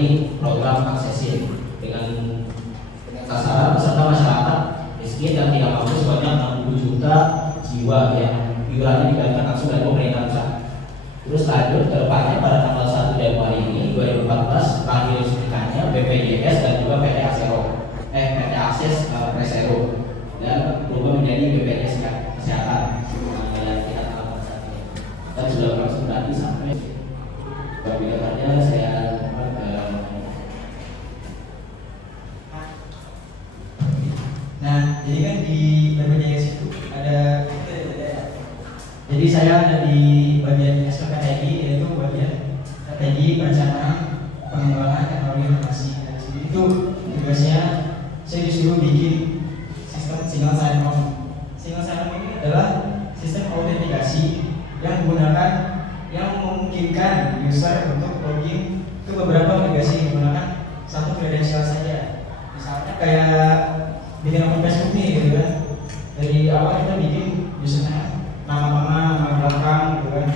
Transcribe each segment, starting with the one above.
dari program Aksesin dengan sasaran peserta masyarakat miskin dan tidak mampu sebanyak 60 juta jiwa yang iurannya dibayarkan langsung dari pemerintah pusat. Terus lanjut ke depannya pada tanggal 1 Januari ini 2014 telah diresmikannya BPJS dan juga PT Akses Presero dan berubah menjadi BPJS Kesehatan yang kita tahu saat ini. Dan sudah berlangsung tadi sampai kebijakannya saya Nah, jadi kan di BPJS itu ada, jadi saya ada di bagian SPKTI, yaitu bagian strategi perencanaan pengembangan teknologi informasi. Dan di sini itu tugasnya saya disuruh bikin sistem single sign-on. Single sign-on ini adalah sistem autentikasi yang memungkinkan user untuk login ke beberapa aplikasi menggunakan satu kredensial saja. Misalnya kayak bikin akun Facebook nih gitu kan. Dari awal kita bikin username, nama belakang gitu kan.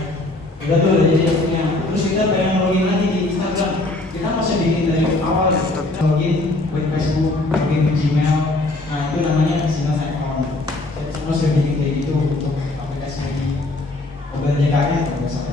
Udah tuh udah jadi akunnya. Terus kita pengen login lagi di Instagram. Kita masih bikin dari awal kita login ke Facebook, login ke Gmail. Nah, itu namanya single sign-on. Saya semua sudah bikin kayak gitu untuk aplikasi di OpenJK-nya kalau nggak salah.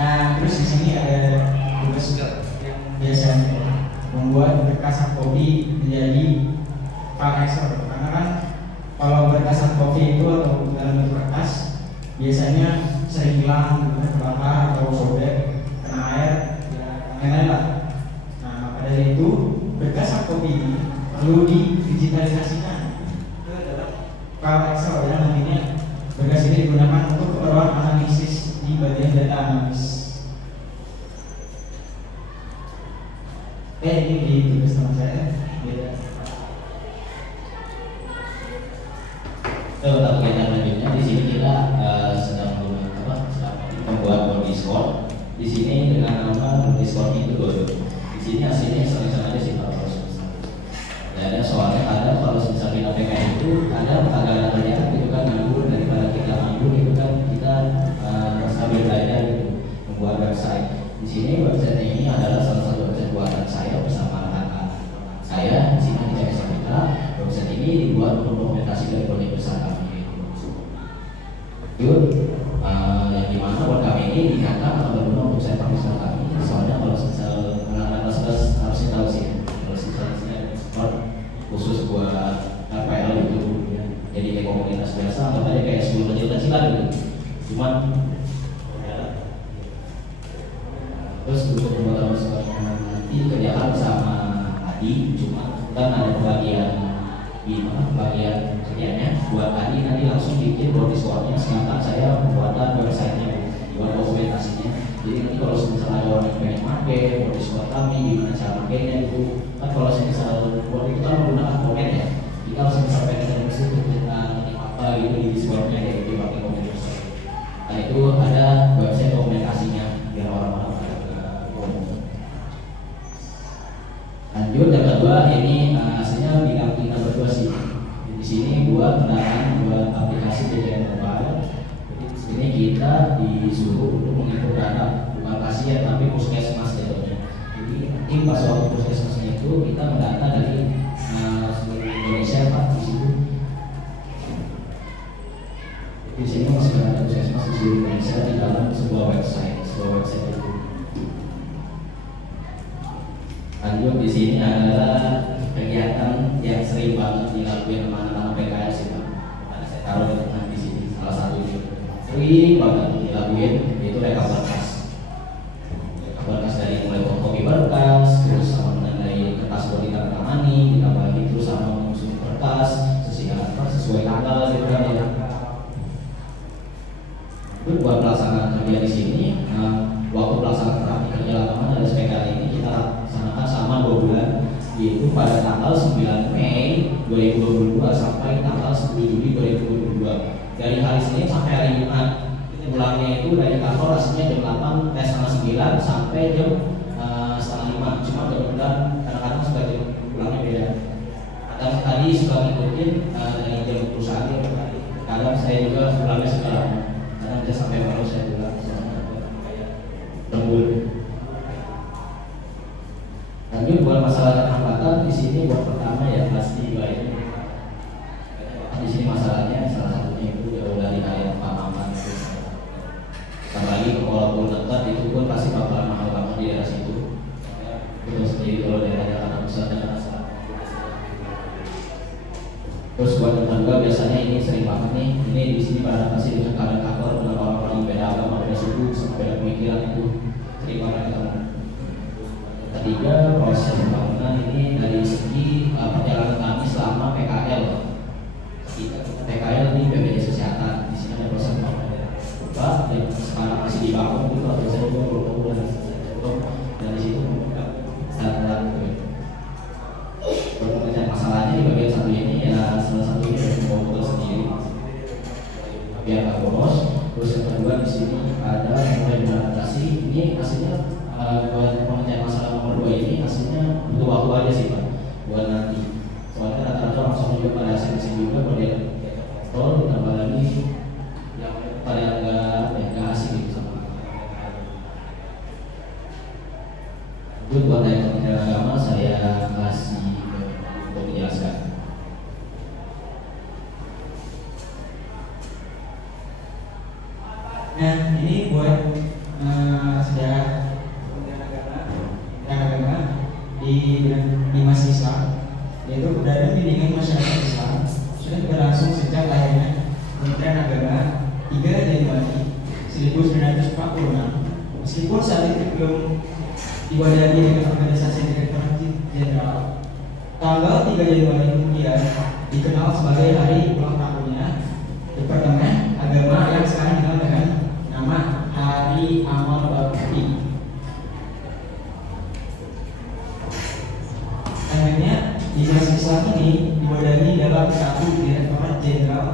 Nah, terus di sini ada tugas yang biasanya membuat berkas hardcopy menjadi file Excel. Karena kan kalau berkas hardcopy itu atau dalam bentuk kertas biasanya sering hilang, terbakar atau sobek, kena air, dan lain-lain lah. Nah, maka dari itu berkas hardcopy ini perlu didigitalisasikan ke dalam file Excel yang nantinya berkas ini digunakan untuk keperluan analisis di bagian data analis. Ini di tugas teman saya beda. Untuk kegiatan lanjutnya di sini kita sedang membuat body score. Di sini dengan nama body score itu Dodo. Di sini hasilnya sama aja sih kalau ya, soalnya ada kalau misalnya kita PK itu ada agak banyak itu kan nganggur, daripada kita nganggur itu kan kita sambil belajar gitu membuat website. Di sini website ini adalah salah satu website buatan saya bersama rekan saya di sini di CSMK. Website ini dibuat untuk dokumentasi dari proyek besar kami. Itu yang dimana buat kami ini dinyatakan atau berguna untuk saya pakai besar kami. Soalnya kalau misal anak-anak kelas harusnya tahu sih, kalau misalnya khusus buat RPL itu ya. Jadi kayak komunitas biasa atau tadi kayak sekolah kecil-kecilan gitu. Cuman terus untuk pembuatan nanti kerjakan bersama Adi, cuma kan ada bagian kerjanya buat Adi nanti langsung bikin body score-nya, sedangkan saya pembuatan website-nya, buat dokumentasinya. Jadi nanti kalau misalnya ada orang yang pengen pakai body score kami, gimana cara pakainya itu kan kalau misalnya buat itu kan menggunakan komen ya. Jadi kalau misalnya pengen mesti kita apa gitu di score-nya ya itu pakai komen website. Dan itu ada website dokumentasinya biar orang-orang. Lanjut yang kedua ini aslinya bidang kita berdua sih. Di sini buat aplikasi DJM Mobile. Jadi di sini kita disuruh untuk menginput data bukan pasien tapi puskesmas jatuhnya. Jadi tim pas waktu puskesmasnya itu kita mendata dari seluruh Indonesia Pak di situ. Di sini masih ada puskesmas di seluruh Indonesia di dalam sebuah website itu. Lanjut di sini adalah kegiatan yang sering banget dilakukan anak-anak PKS itu. Saya taruh di tengah di sini salah satu itu sering banget dilakuin yaitu rekap berkas. Rekap berkas dari mulai fotokopi berkas, terus sama dengan dari kertas buat ditandatangani, ditambah lagi terus sama menyusun berkas sesuai tanggal gitu kan ya. Itu buat pelaksanaan kerja di sini. Waktu pelaksanaan praktik kerja lapangan dari SPKL ini kita laksanakan sama 2 bulan, yaitu pada tanggal 9 Mei 2022 sampai tanggal 10 Juli 2022. Dari hari Senin sampai hari Jumat. Pulangnya itu dari kantor aslinya jam 8, setengah 9 sampai jam setengah 5. Cuma benar-benar kadang-kadang suka jam pulangnya beda. Kadang tadi suka ngikutin dari jam perusahaan Kadang saya juga pulangnya suka lama, kadang bisa sampai malam saya pulang kayak lembur. Tapi buat masalah keterlambatan di sini buat pertama ya pasti baik. Di sini masalahnya salah satunya itu jauh dari area pemahaman itu. Apalagi walaupun dekat itu pun pasti bakalan mahal banget di daerah situ. Itu sendiri kalau daerah Jakarta Pusat dan Jakarta. Terus buat tetangga biasanya ini sering banget nih. Ini di sini beradaptasi dengan keadaan kantor dengan orang-orang yang beda agama, beda suku, sama beda pemikiran itu sering banget ketemu. Ketiga, proses pembangunan ini dari segi perjalanan kami selama PKL. PKL ini BPJS Kesehatan. Di sini ada proses pembangunan Pak yang sekarang masih dibangun itu atau saya juga belum tahu dan di situ membuka standar gitu. Pengertian masalahnya di bagian satu ini ya salah satunya dari komputer sendiri biar nggak boros. Terus yang kedua di sini ada mulai beradaptasi. Ini hasilnya buat pengertian masalah nomor 2 ini hasilnya butuh waktu aja sih Pak buat nanti. Soalnya rata-rata langsung juga pada hasil juga kalau dia kontrol ditambah lagi yang pada nggak asik gitu sama. Itu buat dari Kementerian Agama saya kasih untuk menjelaskan. Nah ini buat sejarah agama di Masjid Islam, yaitu berada bimbingan masyarakat Islam sudah berlangsung sejak lahirnya Kementerian Agama 3 Januari 1946. Meskipun saat itu belum diwadahi dengan organisasi Direktorat Jenderal, tanggal 3 Januari kemudian dikenal sebagai hari ulang tahunnya Departemen Agama yang sekarang dikenal dengan nama Hari Amal Bakti. Akhirnya di Masjid Islam ini diwadahi dalam satu Direktorat Jenderal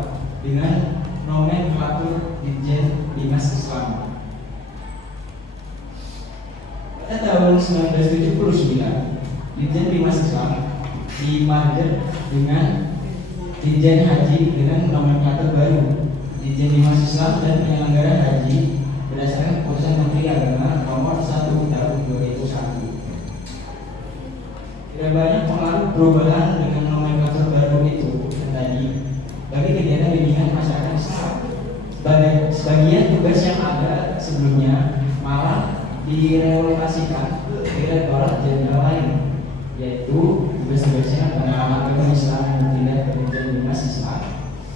dengan nomenklatur Ditjen Dimas Islam. Pada tahun 1979, Ditjen Dimas Islam dimerger dengan Ditjen Haji dengan nomenklatur baru Ditjen Dimas Islam dan Penyelenggara Haji berdasarkan Keputusan Menteri Agama Nomor 1 Tahun 2001. Tidak banyak pengaruh perubahan dengan nomenklatur baru itu tadi bagi kegiatan bimbingan masyarakat Islam. Sebagian tugas yang ada sebelumnya malah direlokasikan ke Direktorat Jenderal lain, yaitu tugas-tugasnya penerapan agama Islam dan tidak Ditjen Dimas Islam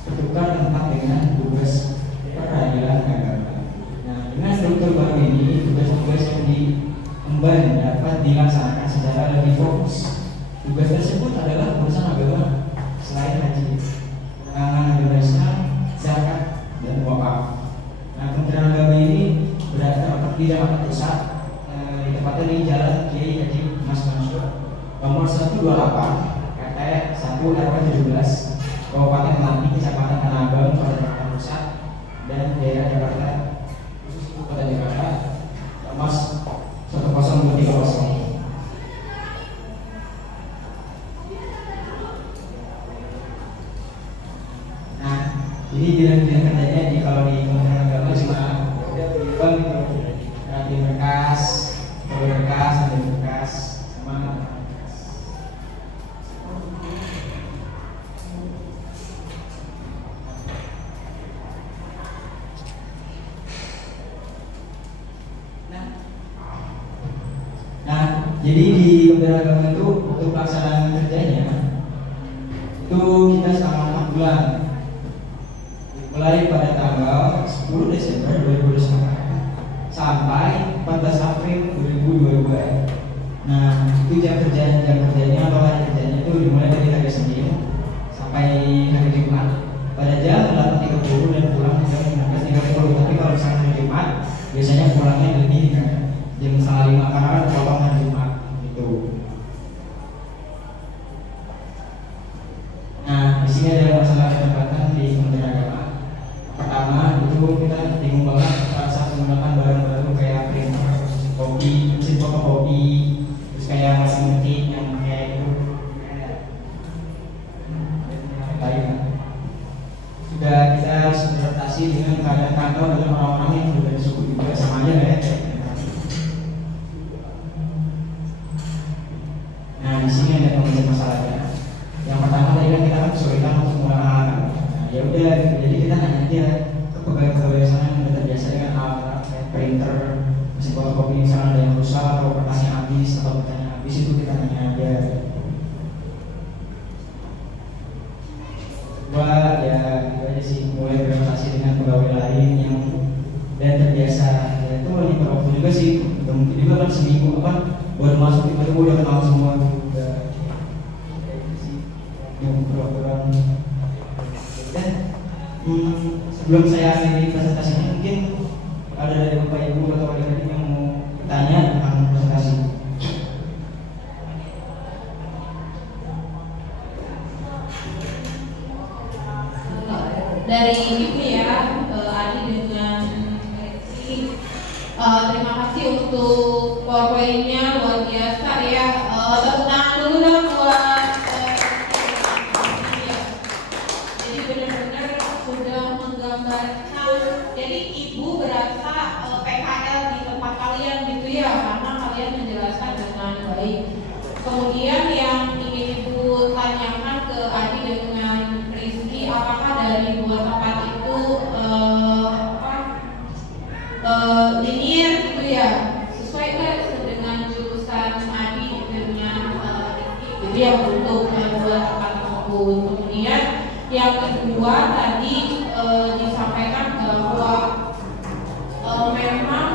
bertukar tempat dengan tugas peradilan agama. Nah, dengan struktur baru ini tugas-tugas yang diemban dapat dilaksanakan secara lebih fokus. Tugas tersebut adalah urusan agama selain haji, penanganan agama Islam, zakat, dan wakaf. Nah, Kementerian Agama ini berada di Jakarta Pusat, ditempatkan di Jalan Kiai Haji Mas Mansur, nomor 128, RT 1 RW 17, Kabupaten Melanti, Kecamatan Tanah Abang, Jakarta Pusat, dan daerah Jakarta, khusus ibu kota Jakarta, nomor 10230. Jadi bidang-bidang kerjanya kalau di Kementerian Agama cuma rapi berkas, ambil berkas, sama nah, jadi di Kementerian Agama itu untuk pelaksanaan kerjanya itu kita selama 6 bulan. Mulai pada tanggal 10 Desember 2021 sampai 14 April 2022. Nah, itu jam kerjanya atau hari kerjanya itu dimulai dari hari Senin sampai hari Jumat pada jam 8.30 dan pulang jam 19.30. Tapi kalau misalnya hari Jumat biasanya pulangnya lebih jam 4:30 karena kan potong hari Jumat gitu. Nah, di sini ada masalah pendapatan di Kementerian Agama. Pertama itu kita bingung banget saat menggunakan barang baru kayak printer, kopi, mesin fotokopi, terus kayak mesin ngetik yang kayak itu lain. Sudah kita beradaptasi dengan keadaan kantor dengan orang-orang yang sudah suku juga sama aja ya. Nah di sini ada beberapa masalahnya. Yang pertama tadi kan kita kan kesulitan untuk menggunakan alat. Nah ya udah, jadi kita nanya aja ke pegawai-pegawai sana yang udah terbiasa dengan alat kayak printer, mesin fotokopi misalnya ada yang rusak atau kertasnya habis atau petanya habis, itu kita nanya aja. Buat ya itu aja sih, mulai berinteraksi dengan pegawai lain yang dan terbiasa. Ya itu hanya waktu juga sih, mungkin juga kan seminggu apa baru masuk tiba-tiba udah kenal semua juga. Kayak gitu sih yang peraturan. Dan sebelum saya akhiri presentasinya, mungkin ada dari Bapak Ibu atau adik-adik yang mau tanya tentang presentasi. Dari ini ya, Adi dengan Lexi, terima kasih untuk PowerPoint-nya, luar biasa ya. Tepuk tangan dulu dong buat ya. Jadi benar-benar sudah menggambarkan. Jadi ibu berasa PKL di tempat kalian gitu ya, karena kalian menjelaskan dengan baik. Kemudian yang ingin ibu tanyakan ke Adi dengan Rizky, apakah dari dua tempat itu linear gitu ya, sesuai nggak dengan jurusan Adi dengan Rizky gitu ya untuk dua tempat tersebut. Kemudian yang kedua tadi disampaikan bahwa memang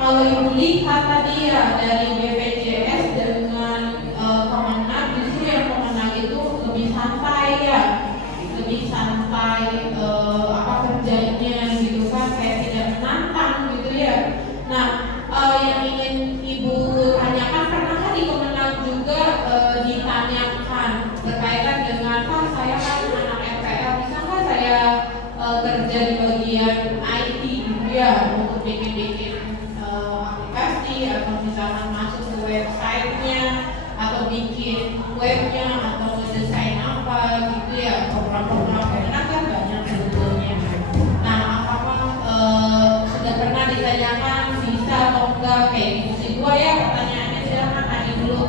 kalau ibu lihat tadi ya dari BPJS dengan Kemenag, justru yang Kemenag itu lebih santai ya, lebih santai apa kerjanya gitu kan, kayak tidak menantang gitu ya. Nah yang ingin ibu tanyakan, pernahkah di Kemenag juga ditanyakan berkaitan dengan kan saya kan anak MPL, bisa nggak saya kerja di bagian IT gitu ya, untuk bikin-bikin aplikasi atau misalkan masuk ke websitenya atau bikin webnya atau ngedesain apa gitu ya, program-program karena kan banyak sebetulnya. Nah apakah sudah pernah ditanyakan bisa atau enggak kayak gitu sih? Dua ya pertanyaannya, silakan Adi dulu.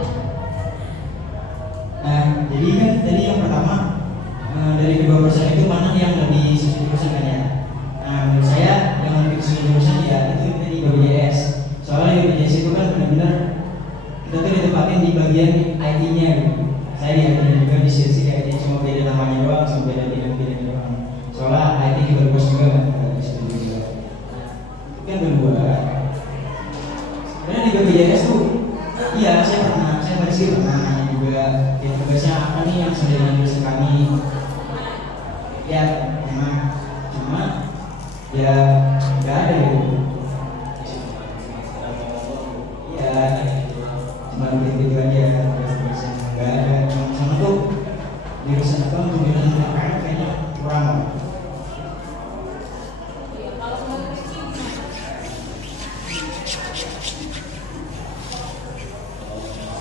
Nah jadi kan tadi yang pertama dari kedua perusahaan itu mana yang lebih sesuai jurusan kan ya? Nah menurut saya yang lebih sesuai jurusan ya itu tadi BPJS. Soalnya di BPJS itu kan benar-benar kita tuh ditempatin di bagian IT-nya gitu. Saya di IT juga di sisi kayak ini cuma beda namanya doang, cuma beda bidang-bidangnya doang. Soalnya IT juga bagus juga kan, di situ juga. Itu kan kedua. Sebenarnya di BPJS tuh, iya saya pasti pernah nanya juga, ya tugasnya apa nih yang sudah jurusan kami. Ya, cuma ya nggak ada gitu. Ya, cuma gitu aja. Nggak ada. Sama tuh jurusan apa untuk jurusan apa kayaknya kurang.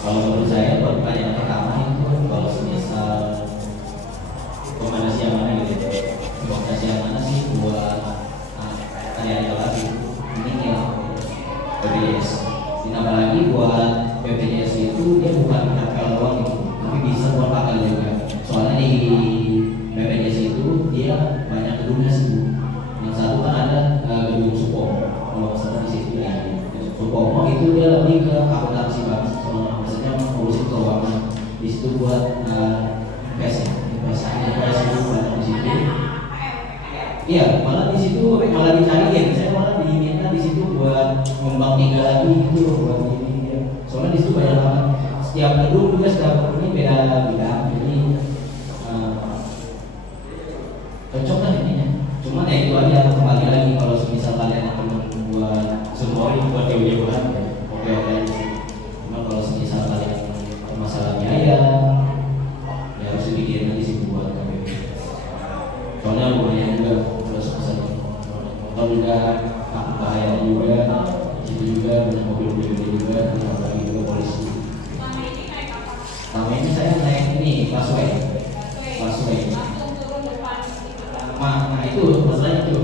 Kalau menurut saya pertanyaan pertama itu kalau semisal rekomendasi yang mana gitu, rekomendasi yang mana sih buat tanya lagi ini ya BPJS. Ditambah lagi buat BPJS itu dia bukan KPL doang gitu, tapi bisa buat KPL juga. Soalnya di BPJS itu dia banyak gedungnya sih. Yang satu kan ada gedung Supomo, kalau misalnya di situ ya. Supomo itu dia lebih ke akuntansi banget, maksudnya ngurusin keuangan. Di situ buat investasi itu banyak di situ. Iya, malah di situ malah dicariin. Saya malah diminta di situ buat ngembang 3 lagi gitu buat ini. Soalnya di situ banyak banget. Setiap gedung juga setiap gedung ini beda bidang. Jadi cocok kan ininya. Cuma ya itu aja, kembali lagi kalau misal kalian akan membuat semua ini buat jauh-jauhan ya, oke aja. Cuma kalau misal kalian masalah biaya ya harus dipikirin nanti sih buat KPP. Soalnya lumayan juga terus pesan motor juga bahaya juga, itu juga banyak mobil-mobil juga, apalagi juga polisi. Selama ini saya naik ini busway. Nah itu masalahnya itu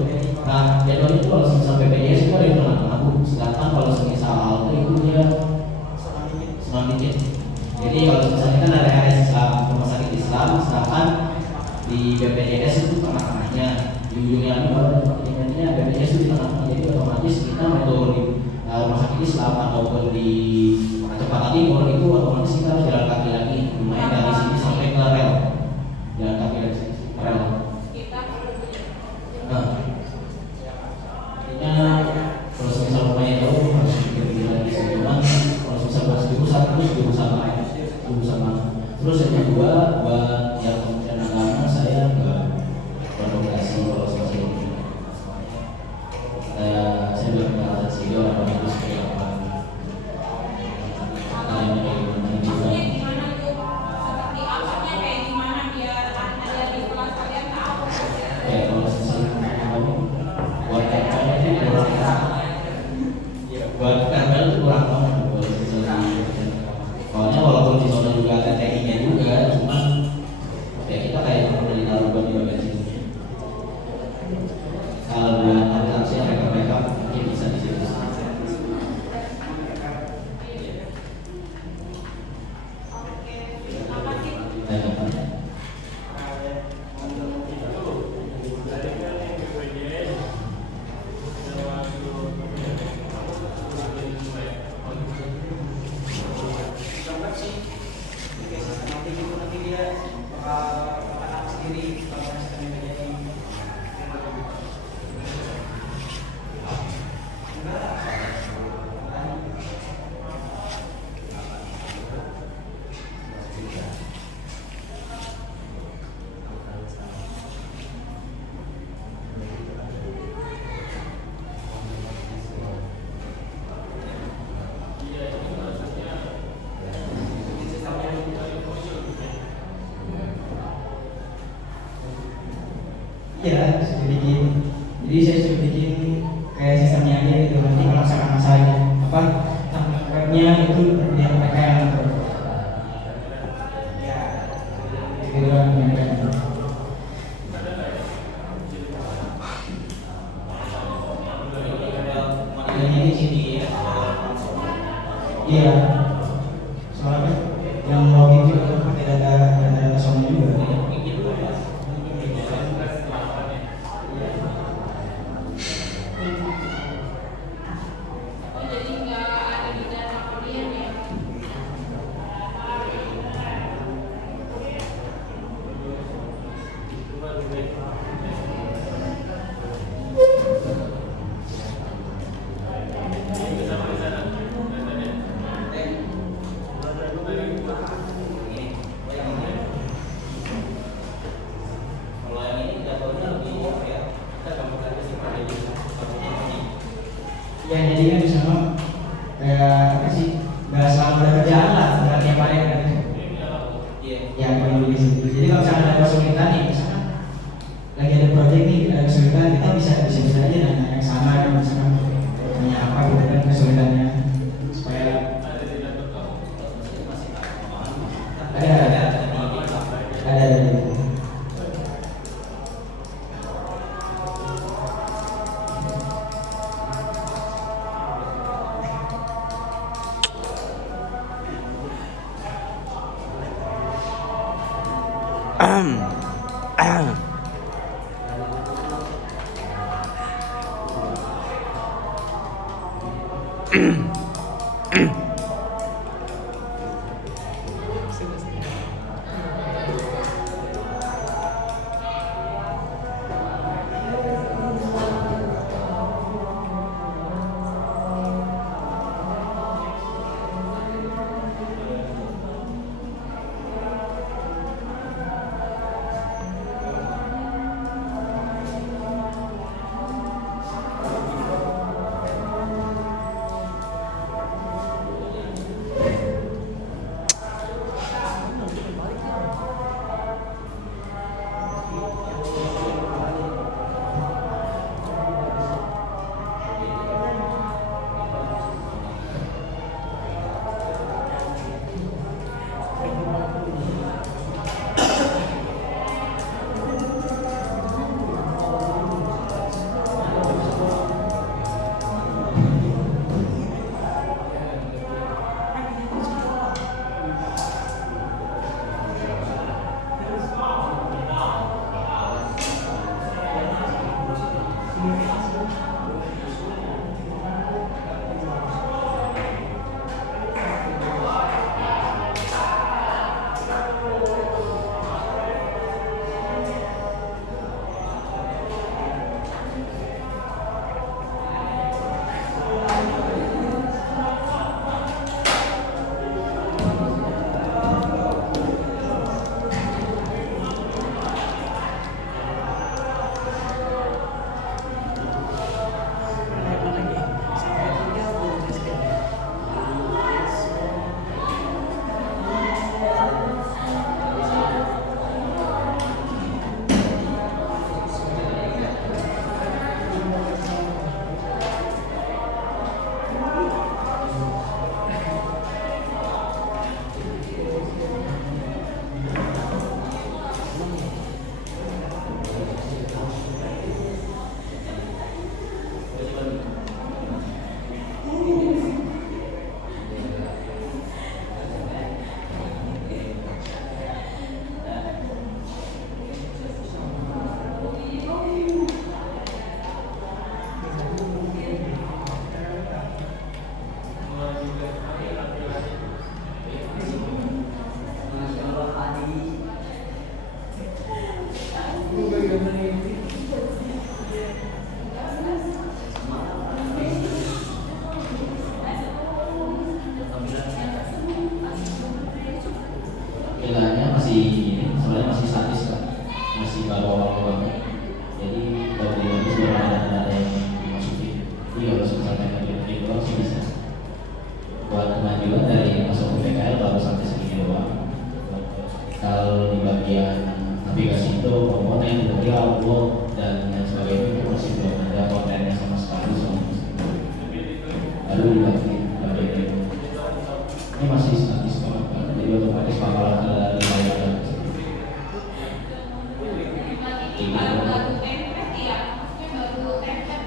di BPJS itu tengah-tengahnya, di ujungnya ini baru intinya BPJS itu di tengah-tengah, jadi otomatis kita mau turun di rumah sakit Islam ataupun di Cepaka Timur itu otomatis kita harus jalan kaki lagi, lumayan dari sini sampai ke rel, jalan kaki dari sini ke rel. Nah, intinya kalau misal lumayan jauh harus pikir lagi sih, cuman kalau misal buat jurusan terus jurusan mana. Terus yang kedua buat yang Kementerian Agama saya berdokasi kalau seperti ini. Saya berkata sih orang itu seperti apa. Maksudnya gimana tuh? Seperti apanya kayak gimana biar ada di kelas kalian tahu? Kayak kalau misalnya buat KPL itu buat KPL itu kurang banget. Soalnya walaupun di sana juga ada TI-nya juga, cuman ya kita kayak udah ditaruh buat di bagian situ. Kalau buat transaksi mereka mungkin bisa di situ. Iya, sudah bikin. Jadi saya sudah bikin kayak sistemnya aja gitu. Nanti kalau misalkan masalahnya apa, webnya itu biar mereka yang ngatur. Ya, gitu kan mereka. Ini di sini ya. Iya. Soalnya yang login juga pakai data soalnya juga. Ya jadi kan di sana kayak apa sih, nggak selalu ada kerjaan lah, nggak tiap hari kan. Ya kalau di situ. Jadi kalau misalnya ada kesulitan nih, misalkan lagi ada proyek nih, ada kesulitan, kita bisa aja nanya yang sama, kan misalkan tanya apa gitu kan kesulitannya, supaya ada.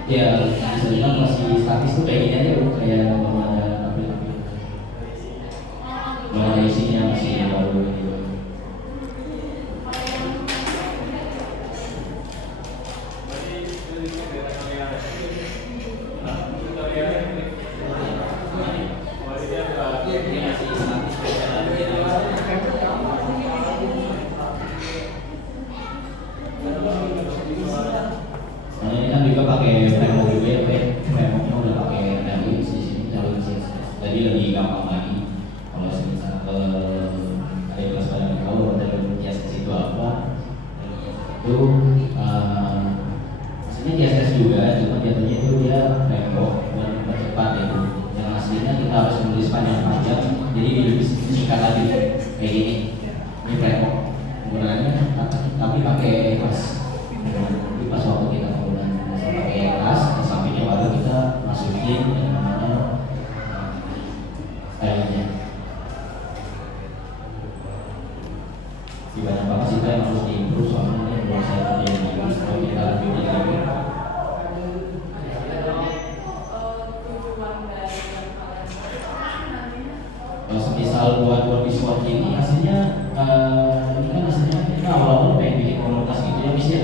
Ya bisa dibilang masih statis tuh kayak gini aja Bu, kayak belum ada update-update. Belum ada isinya, masih baru gitu. Nah, ini kan juga pakai framework juga ya, Pak. Frameworknya udah pakai dari sini dari CSS. Jadi lebih gampang lagi. Kalau misalnya ada yang kelas pada tahu dari CSS itu apa, itu maksudnya CSS juga, cuma jatuhnya itu dia framework buat cepat itu. Yang aslinya kita harus menulis panjang-panjang, jadi lebih singkat lagi kayak gini. Ini framework penggunaannya, tapi pakai kelas. Jadi pas waktu kita menggunakan pakai kelas, di sampingnya baru kita masukin yang namanya stylenya. Banyak banget sih yang harus diimprove, soalnya ini belum saya kerjain lagi. Kalau kita lanjutin lagi. Kalau semisal buat Discord ini hasilnya ini kan hasilnya kita awal-awal pengen bikin komunitas gitu ya Bis ya,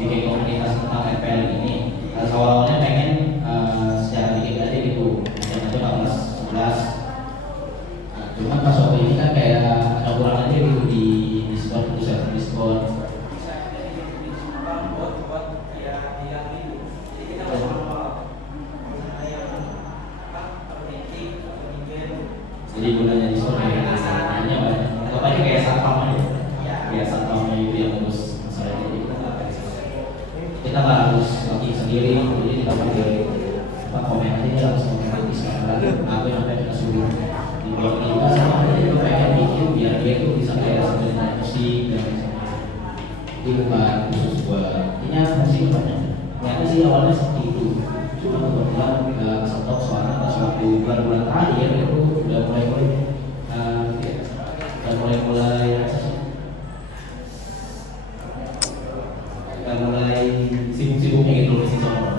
bikin komunitas tentang FPL ini. Awal-awalnya pengen secara dikit aja gitu, macam-macam 11. Cuman pas waktu ini kan kayak ada kurang aja gitu di Discord, di server Discord. Jadi gunanya Discord kayak gitu, hanya banyak. Anggap aja kayak satpam aja, kayak satpamnya itu yang ngurus masalah ini. Kita nggak harus login sendiri, jadi kita pakai komen aja dia langsung di sekarang. Aku yang sampai kita suruh di blog juga sama aja itu pengen bikin biar dia itu bisa kayak sebenarnya musik dan itu bukan khusus buat ini musik banyak. Ternyata sih awalnya seperti itu, cuma kebetulan stop soalnya pas waktu bulan-bulan terakhir itu udah mulai sibuk-sibuknya gitu loh si Sono.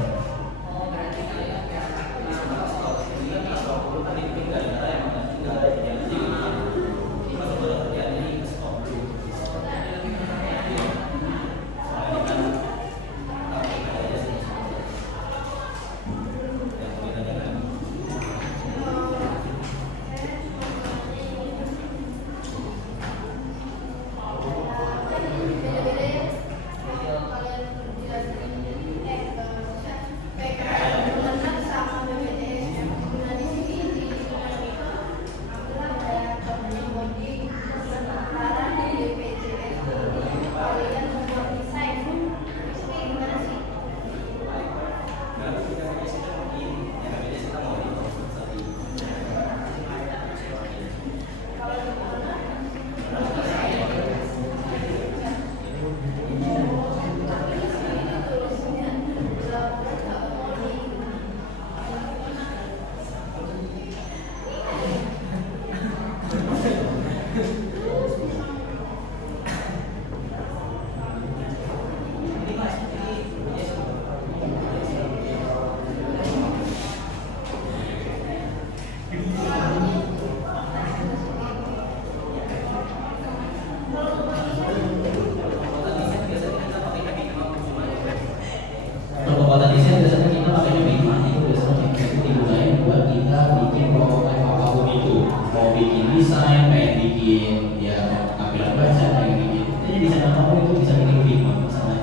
Pembuatan desain biasanya kita pakainya Figma, itu biasanya Figma itu digunakan buat kita bikin prototipe apapun itu. Mau bikin desain, pengen bikin ya tampilan website, pengen bikin jadi desain apapun itu bisa bikin Figma misalnya.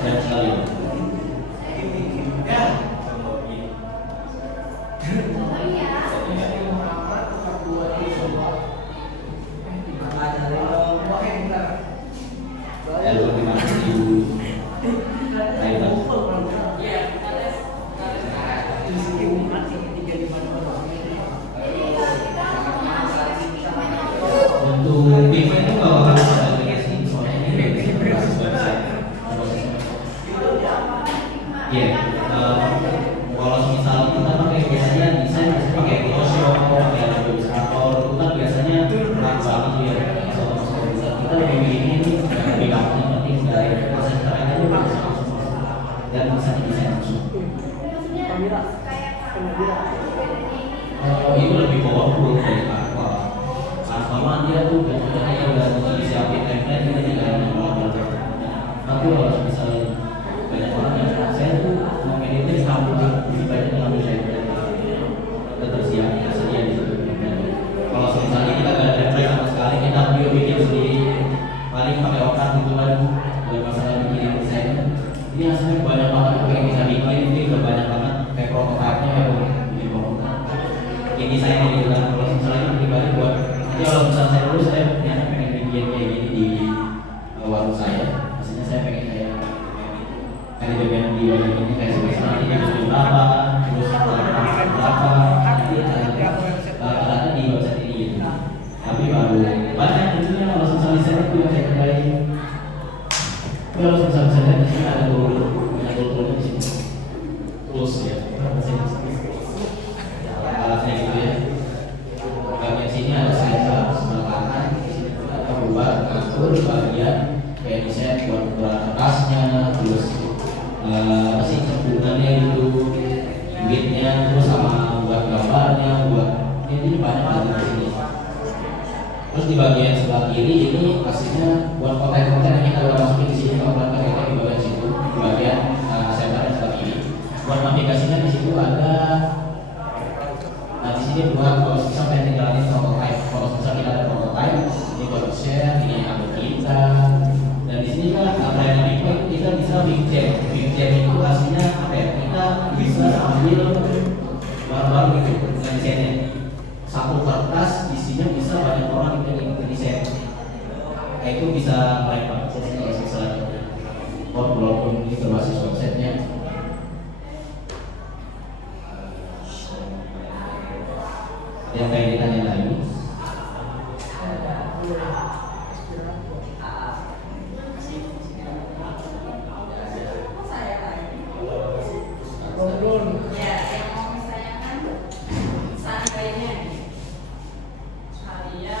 Keren sekali. Ya luar biasa ibu. Untuk Figma itu nggak bakal ada aplikasi, soalnya ini berbasis website. Iya, kalau misal kita pakai biasanya desain biasanya pakai Photoshop, pakai Adobe Illustrator, itu kan biasanya berat banget ya. Kita lebih milih ini lebih gampang, yang penting dari proses kita aja bisa langsung dan bisa didesain langsung. Itu lebih powerful dari Canva. Canva dia tuh biasanya udah disiapin template ini tinggal ngomong aja. Tapi kalau misalnya banyak orang yang saya tuh mau ngeditnya campur lebih banyak ngambil template. Udah tersedia di situ. Kalau misalnya kita nggak ada template sama sekali, kita bikin sendiri, paling pakai otak gitu kan, buat masalah bikin desain. Ini hasilnya banyak banget yang bisa bikin, ini udah banyak banget kayak prototype-nya ya buat bikin prototype. Ini saya gitu kan, kalau misalnya pribadi buat, jadi kalau misalnya saya dulu saya ternyata pengen bikin kayak gini di warung saya, maksudnya saya pengen kayak manajemen di bagian ini kayak sebesar nanti dia harus berapa, terus berapa, nanti rata-rata di website ini gitu. Tapi baru banyak tentunya kalau misalnya saya itu yang saya kendali. Kalau misalnya di sini ada banyak tool-toolnya di sini, tools ya, alatnya gitu ya. Bagian sini ada sensor sebelah kanan, di sini ada buat ngatur bagian kayak desain buat kertasnya, terus apa sih hubungannya gitu, bitnya, terus sama buat gambarnya, buat ini banyak banget di sini. Terus di bagian sebelah kiri ini pastinya buat konten-konten yang kita udah masukin di sini, kalau kita di bagian situ, di bagian center yang sebelah kiri. Buat navigasinya di situ ada. Nah di sini buat kalau misal pengen jalanin prototype, kalau misal kita ada prototype, ini buat share, ini akun kita. Dan di sini kan dynamic itu kita bisa big jam. Big jam itu hasilnya apa ya? Kita bisa ambil baru-baru gitu dengan desainnya. Satu kertas isinya bisa banyak orang yang desain. Nah itu bisa melempar prosesnya kalau misalnya walaupun itu berbasis websitenya. Yang pengen ditanya lagi? Ya, yang mau misalnya kan seandainya kalian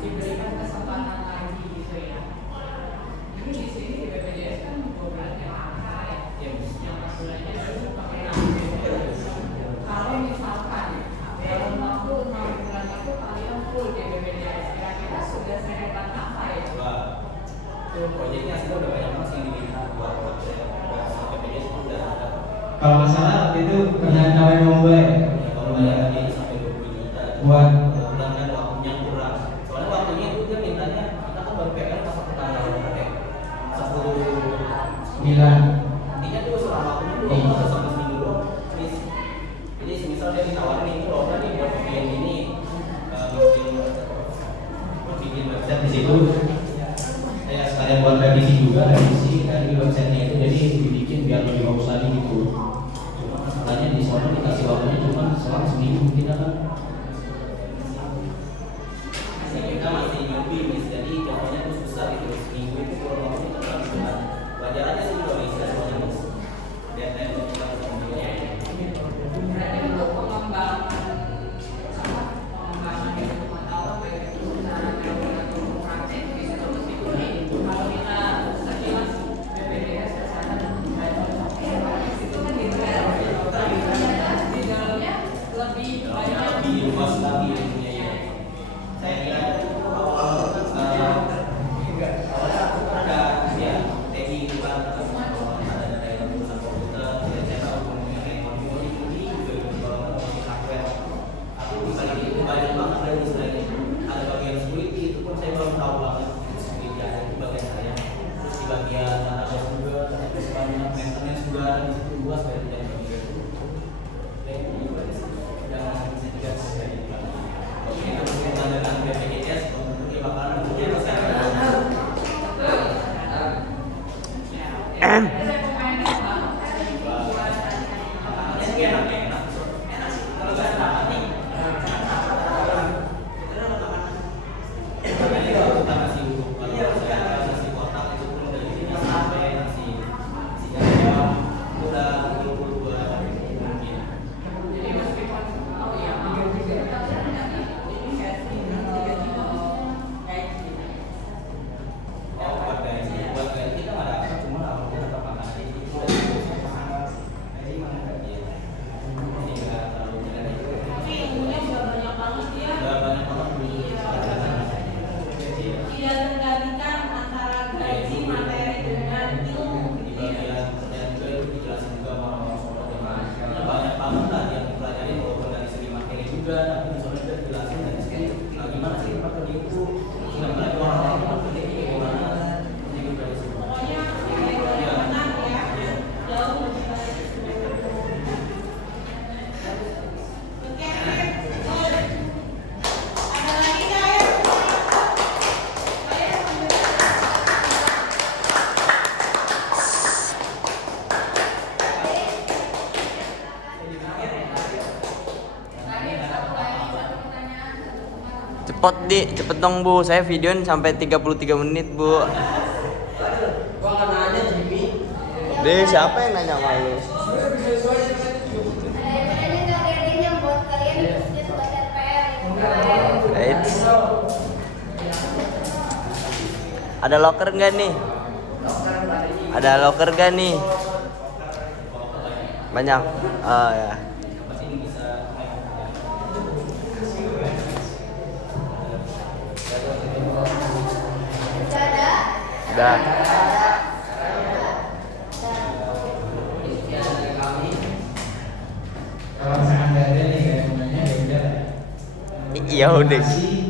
diberikan kesempatan lagi gitu ya. Ini di sini di BPJS kan 2 bulan yang angka ya, yang bulannya baru pakai 6. Kalau misalkan dalam waktu 6 bulan itu kalian full di BPJS, kira-kira sudah sehebat apa ya? Itu proyeknya sudah udah banyak banget yang diminta buat BPJS udah ada. Kalau nggak salah waktu itu pernah nawarin lomba ya. Kalau bayar ini sampai 20 juta. Buat bulan kan waktunya kurang. Soalnya waktunya itu dia mintanya kita kan baru PPL pas waktu tanggal 10 9. Intinya tuh selama waktunya tuh bisa sampai seminggu doang. Jadi semisal dia ditawarin ini lomba nih buat bikin ini, bikin website di situ. Saya sekalian buat revisi juga, revisi dari websitenya itu jadi dibikin biar lebih bagus lagi gitu. Cuma masalahnya di sana dikasih waktunya cuma selang seminggu kita kan. Kita masih newbie, jadi contohnya itu susah gitu. Seminggu itu kurang waktu kita kan bisa. Wajar aja sih kalau bisa soalnya mas. Deadline untuk kita semuanya. Berarti untuk pengembangan itu pengetahuan baik itu secara teori atau praktek di situ meskipun kalau kita sekilas BPJS kesehatan dan itu kan gitu ya. Ternyata di dalamnya lebih banyak, lebih luas lagi dunia. Saya kira awalnya aku kan ada ya teknik itu kan ada dari urusan komputer, saya tahu ngomongnya kayak konfigurasi ini juga hardware. Aku bisa itu banyak banget dari istilahnya. Ada bagian security itu pun saya belum tahu banget. Security ada itu bagian saya. Terus di bagian database juga, terus banyak maintenance juga ada di situ luas dari bagian itu. Ini juga di situ. Dan juga saya oke, itu berkaitan dengan BPJS, tentunya bakalan punya kesehatan. Cepet cepet dong Bu, saya videoin sampai 33 menit Bu. Deh, siapa yang nanya sama lu? Eits. Ada locker nggak nih? Ada locker nggak nih? Banyak. Oh ya. Udah. Kalau misalkan nggak ada nih kayak gunanya ya udah. Iya udah. Kasih